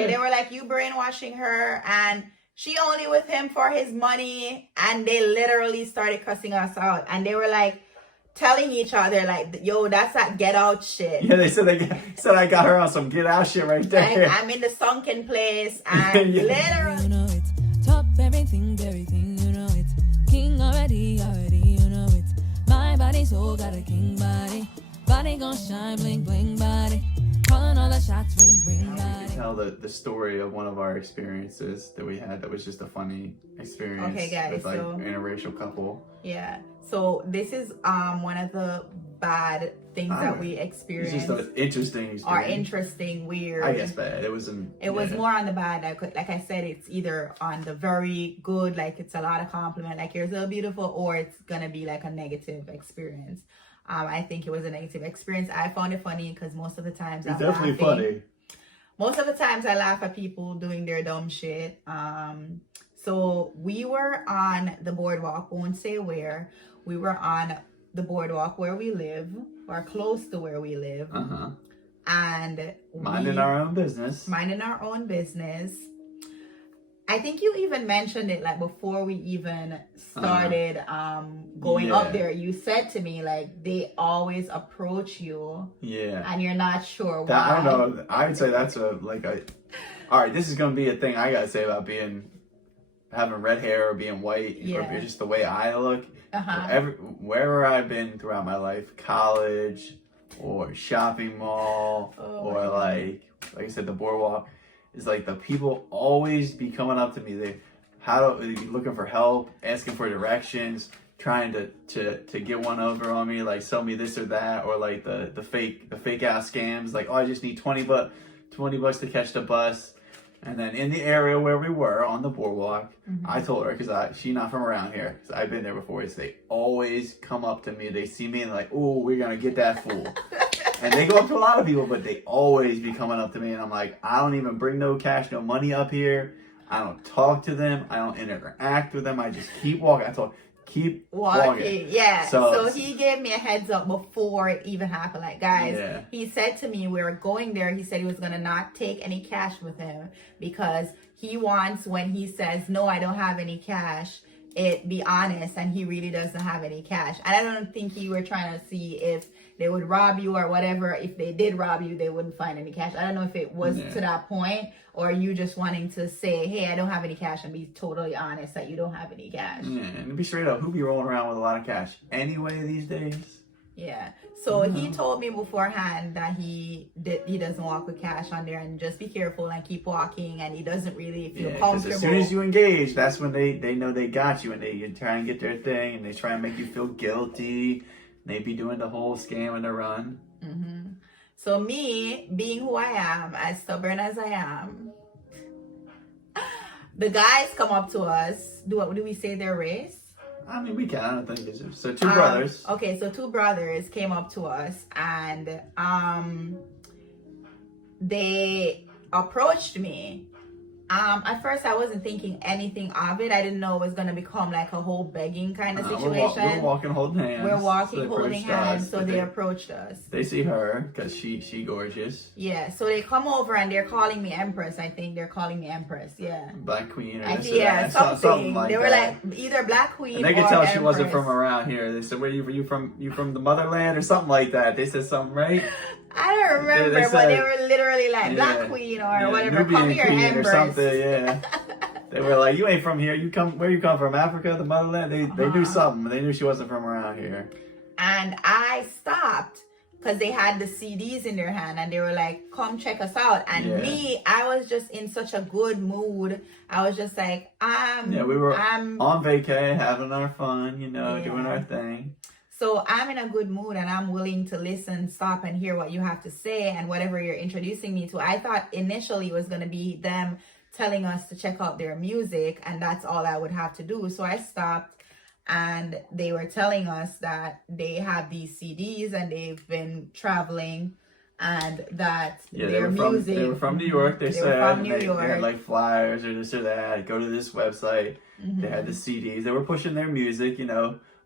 Yeah, they were like, you brainwashing her, and she only with him for his money. And they literally started cussing us out, and they were like telling each other like, yo, that's that get out shit. Yeah, they said I got her on some get out shit right there. Like, I'm in the sunken place, and literally, You know it's top everything, you know it's king already, you know it's my body, soul got a king body gon' shine, bling bling body, calling all the shots, ring body. Tell the story of one of our experiences that we had that was just a funny experience. Okay, guys, with like so interracial couple. yeah. So this is one of the bad things that we experienced. It's just an interesting experience. Or interesting, weird. I guess bad. It was more on the bad. Like I said, it's either on the very good, like it's a lot of compliment, like you're so beautiful, or it's gonna be like a negative experience. I think it was a negative experience. I found it funny because most of the times it's definitely funny. Most of the times I laugh at people doing their dumb shit. So we were on the boardwalk, won't say where. We were on the boardwalk where we live, or close to where we live. And minding our own business. I think you even mentioned it like before we even started going up there. You said to me like they always approach you. Yeah. And you're not sure why. I don't know. I'd say that's all right, this is gonna be a thing I gotta say about having red hair or being white, or just the way I look. Wherever I've been throughout my life, college or shopping mall or like I said, the boardwalk, is like the people always be coming up to me. They looking for help, asking for directions, trying to get one over on me, like sell me this or that, or like the fake ass scams, like, oh, I just need $20 to catch the bus. And then in the area where we were on the boardwalk, I told her, because she's not from around here, because I've been there before, is they always come up to me. They see me and like, oh, we're going to get that fool. And they go up to a lot of people, but they always be coming up to me. And I'm like, I don't even bring no cash, no money up here. I don't talk to them. I don't interact with them. I just keep walking. I told keep walking. Yeah. So he gave me a heads up before it even happened. Like, guys, he said to me, we were going there. He said he was going to not take any cash with him because he wants, when he says, no, I don't have any cash, it be honest, and he really doesn't have any cash. And I don't think he were trying to see if they would rob you or whatever. If they did rob you, they wouldn't find any cash. I don't know if it was to that point, or you just wanting to say, hey, I don't have any cash, and be totally honest that you don't have any cash. Yeah, and to be straight up, who be rolling around with a lot of cash anyway these days? Yeah. So he told me beforehand that he doesn't walk with cash on there, and just be careful and keep walking, and he doesn't really feel comfortable. As soon as you engage, that's when they know they got you, and they try and get their thing, and they try and make you feel guilty. They be doing the whole scam and the run. So me, being who I am, as stubborn as I am, the guys come up to us. Do we say their race? I mean, we can. I don't think it's so. Two brothers. Okay, so two brothers came up to us, and they approached me. At first, I wasn't thinking anything of it. I didn't know it was going to become like a whole begging kind of situation. We're walking holding hands. We're walking holding hands, so they approached us. They see her because she gorgeous. Yeah, so they come over and they're calling me Empress. I think they're calling me Empress. Yeah. Black Queen. Or something like they were that. Like either Black Queen. And they could tell she wasn't from around here. They said, "Where you from? You from the motherland or something like that?" They said something, right? I don't remember, but they were literally like Black Queen or whatever. Nubian come here, Queen Empress. Or something. Yeah. They were like, "You ain't from here. Where you come from? Africa, the motherland." They knew something. They knew she wasn't from around here. And I stopped because they had the CDs in their hand, and they were like, "Come check us out." And me, I was just in such a good mood. I was just like, we were on vacay, having our fun, doing our thing. So I'm in a good mood, and I'm willing to listen, stop, and hear what you have to say and whatever you're introducing me to. I thought initially it was going to be them telling us to check out their music, and that's all I would have to do. So I stopped, and they were telling us that they have these CDs and they've been traveling, and that their music... They were from New York, they said. Were from New York. They had like flyers or this or that. Go to this website. They had the CDs. They were pushing their music,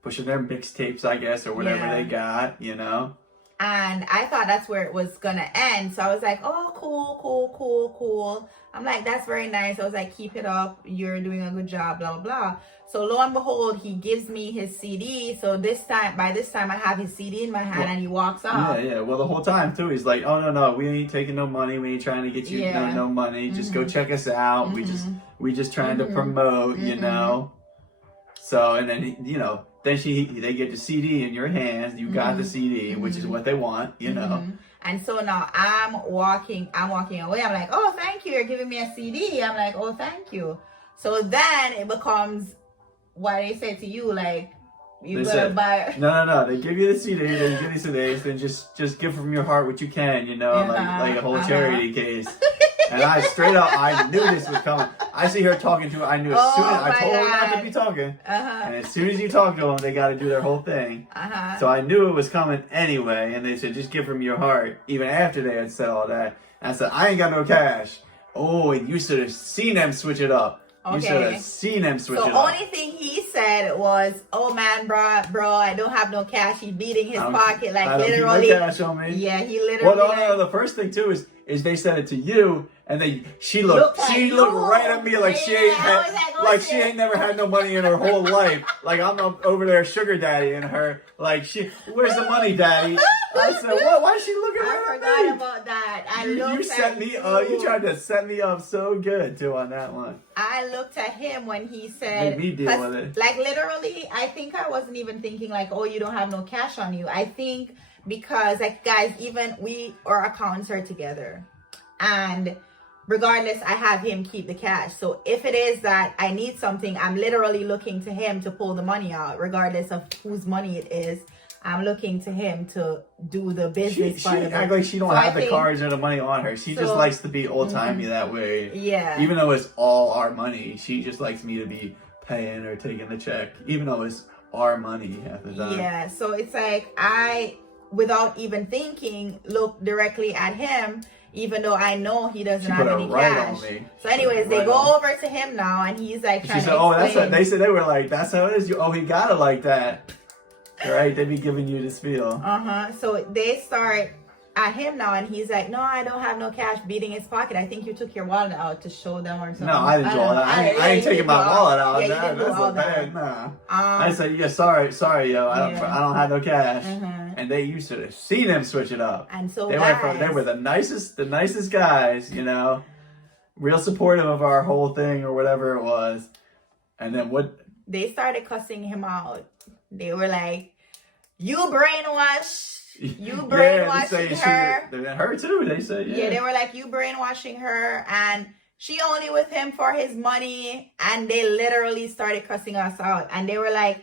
pushing their mixtapes, I guess, or whatever they got, And I thought that's where it was gonna end. So I was like, oh, cool. I'm like, that's very nice. I was like, keep it up. You're doing a good job, blah, blah, blah. So lo and behold, he gives me his CD. So by this time, I have his CD in my hand, and he walks off. Yeah. Well, the whole time too, he's like, oh no, we ain't taking no money. We ain't trying to get you no money. Just go check us out. We just trying to promote, you know. So and then then they get the CD in your hands. You got the CD, which is what they want, you know. And so now I'm walking away. I'm like, oh, thank you. You're giving me a CD. I'm like, oh, thank you. So then it becomes what they say to you, like, you gotta buy. No. They give you the CD. They give you CDs. Then just give from your heart what you can, like a whole charity case. And I knew this was coming. I see her talking to her. I knew as soon as I told her not to be talking. And as soon as you talk to them, they got to do their whole thing. So I knew it was coming anyway. And they said, just give from your heart. Even after they had said all that. And I said, I ain't got no cash. Oh, and you should have seen them switch it up. Okay. You should have seen them switch it up. So the only thing he said was, oh man, bro, I don't have no cash. He's beating his pocket, like I literally. Keep no cash on me. Yeah, he literally. Well, no. The first thing too is they said it to you, and then she looked right at me like she ain't never had no money in her whole life. Like I'm over there sugar daddy and her like where's the money, daddy? I said, what? Why is she looking at me? I forgot about that. You set me up. You tried to set me up so good too on that one. I looked at him when he said, made me deal with it. Like literally, I think I wasn't even thinking like, oh, you don't have no cash on you. I think because like guys, even our accounts are together, and regardless, I have him keep the cash. So if it is that I need something, I'm literally looking to him to pull the money out, regardless of whose money it is. I'm looking to him to do the business part of it. Act like she don't have the cards or the money on her. She just likes to be old timey that way. Yeah. Even though it's all our money, she just likes me to be paying or taking the check, even though it's our money half the time. Yeah. So it's like I, without even thinking, look directly at him, even though I know he doesn't have any cash. So anyways, they go over to him now, and he's like trying to explain. That's what they said. They were like, that's how it is. He got it like that. Right, they be giving you this feel. So they start at him now, and he's like, no, I don't have no cash, beating his pocket. I think you took your wallet out to show them or something. No, I didn't do all that. I ain't taking my wallet out. Yeah, that's a bad. Nah. I said, yeah, sorry, yo. I don't have no cash. And they used to see them switch it up. And so they were the nicest guys, real supportive of our whole thing or whatever it was. And then what? They started cussing him out. They were like, you brainwashing her. Her too, they said. Yeah, they were like, you brainwashing her, and she only with him for his money. And they literally started cussing us out. And they were like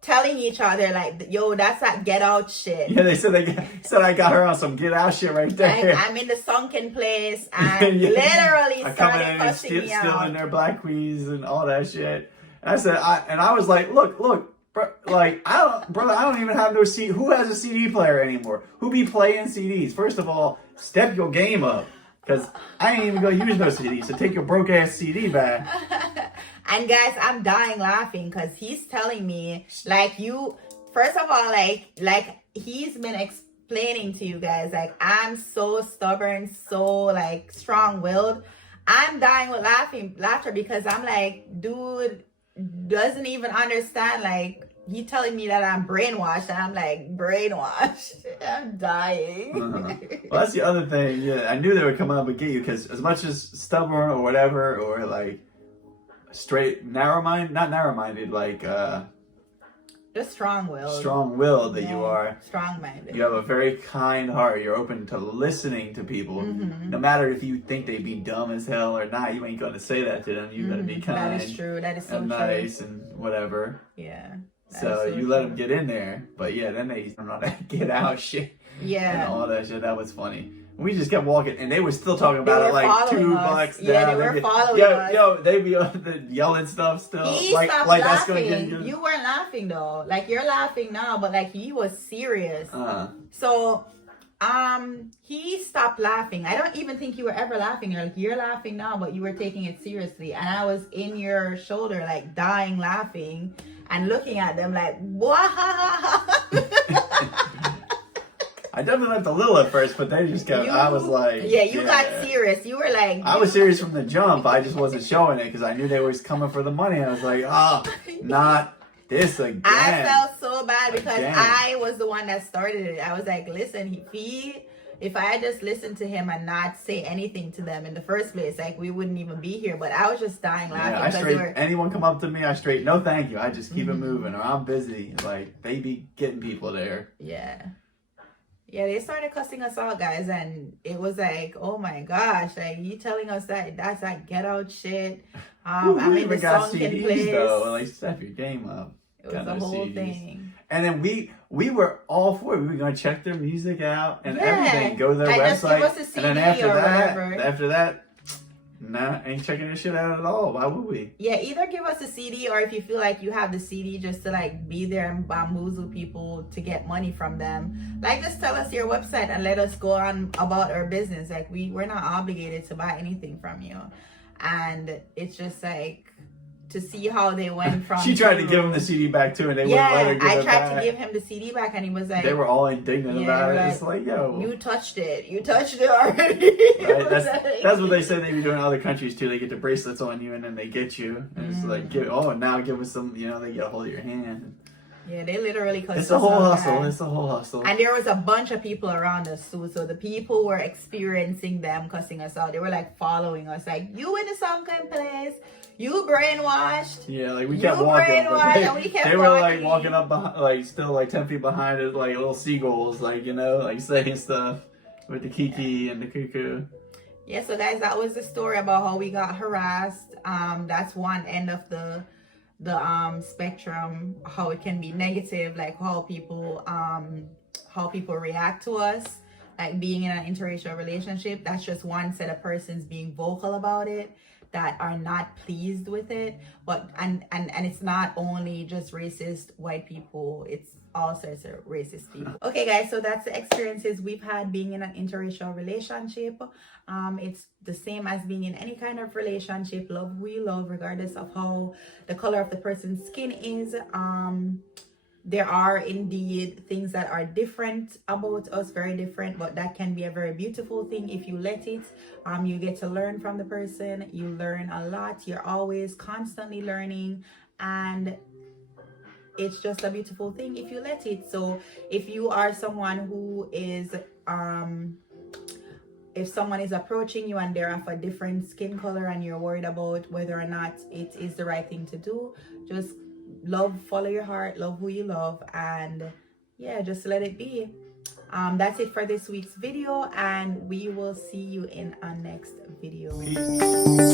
telling each other like, yo, that's that get out shit. Yeah, they said I got her on some get out shit right there. Like, I'm in the sunken place, and literally started cussing me out. Stealing their black queens and all that shit. And I said, I was like, look, like I don't even have no CD. Who has a CD player anymore? Who be playing CDs? First of all, step your game up, because I ain't even gonna use no CDs. So take your broke ass CD back. And guys, I'm dying laughing because he's telling me like first of all, like he's been explaining to you guys like I'm so stubborn, so like strong-willed. I'm dying with laughter because I'm like, dude doesn't even understand. Like he telling me that I'm brainwashed, and I'm like, brainwashed? I'm dying. Well, that's the other thing. Yeah, I knew they would come up and get you, because as much as stubborn or whatever, or like straight not narrow-minded, like just strong-willed. Strong-willed that you are. Strong-minded. You have a very kind heart. You're open to listening to people. No matter if you think they be dumb as hell or not, you ain't gonna say that to them. You gotta be kind. That is true. That is so and true. Nice and whatever. Yeah. So you let them get in there, but yeah, then they on all that get out shit. Yeah. And all that shit. That was funny. We just kept walking, and they were still talking about it like $2 down. Yeah, they were following us. Yo, they be yelling stuff still. He stopped laughing. That's gonna get you. You weren't laughing though. Like you're laughing now, but like he was serious. So, he stopped laughing. I don't even think you were ever laughing. You're laughing now, but you were taking it seriously. And I was in your shoulder, like dying laughing, and looking at them like, what? I definitely laughed a little at first, but they just kept. I was like, yeah, you got serious. You were like, I was serious from the jump. I just wasn't showing it because I knew they was coming for the money. I was like, oh, not this again. I felt so bad because I was the one that started it. I was like, listen, if I had just listened to him and not say anything to them in the first place, like we wouldn't even be here. But I was just dying laughing. Yeah, anyone come up to me, I straight, no thank you. I just keep it moving, or I'm busy. Like they be getting people there. Yeah. Yeah, they started cussing us out, guys, and it was like, oh my gosh, like you telling us that's like get out shit. I mean, the got song CDs can play. Though, like step your game up. It was the whole thing. And then we were all for it. We were gonna check their music out and everything. Go to their website. Just give us a CD and then after that, nah, ain't checking this shit out at all. Why would we? Yeah, either give us a CD or if you feel like you have the CD just to like be there and bamboozle people to get money from them, like just tell us your website and let us go on about our business. Like we're not obligated to buy anything from you. And it's just like to see how they went from. She tried to give him the CD back too, and they wouldn't let her give it back. I tried to give him the CD back, and he was like, they were all indignant about it. Like, it's like, yo, you touched it already. Right? That's what they said they be doing in other countries too. They get the bracelets on you, and then they get you, and it's like, now give us some. You know, they get a hold of your hand. Yeah, they literally. It's a whole hustle. It's a whole hustle. And there was a bunch of people around us too. So the people were experiencing them cussing us out. They were like following us, like, you in the sunken place. You brainwashed. Yeah, like we kept walking. They were like walking up behind, like still like 10 feet behind us, like little seagulls, like, you know, like saying stuff with the kiki and the cuckoo. Yeah, so guys, that was the story about how we got harassed. That's one end of the spectrum, how it can be negative, like how people react to us, like being in an interracial relationship. That's just one set of persons being vocal about it that are not pleased with it. But and it's not only just racist white people, it's all sorts of racist people. Okay guys, so that's the experiences we've had being in an interracial relationship. It's the same as being in any kind of relationship. Love who you love, regardless of how the color of the person's skin is. There are indeed things that are different about us, very different, but that can be a very beautiful thing if you let it. You get to learn from the person. You learn a lot. You're always constantly learning, and it's just a beautiful thing if you let it. So if you are someone who is if someone is approaching you and they're of a different skin color and you're worried about whether or not it is the right thing to do, just follow your heart, love who you love, and yeah, just let it be. That's it for this week's video, and we will see you in our next video. Peace.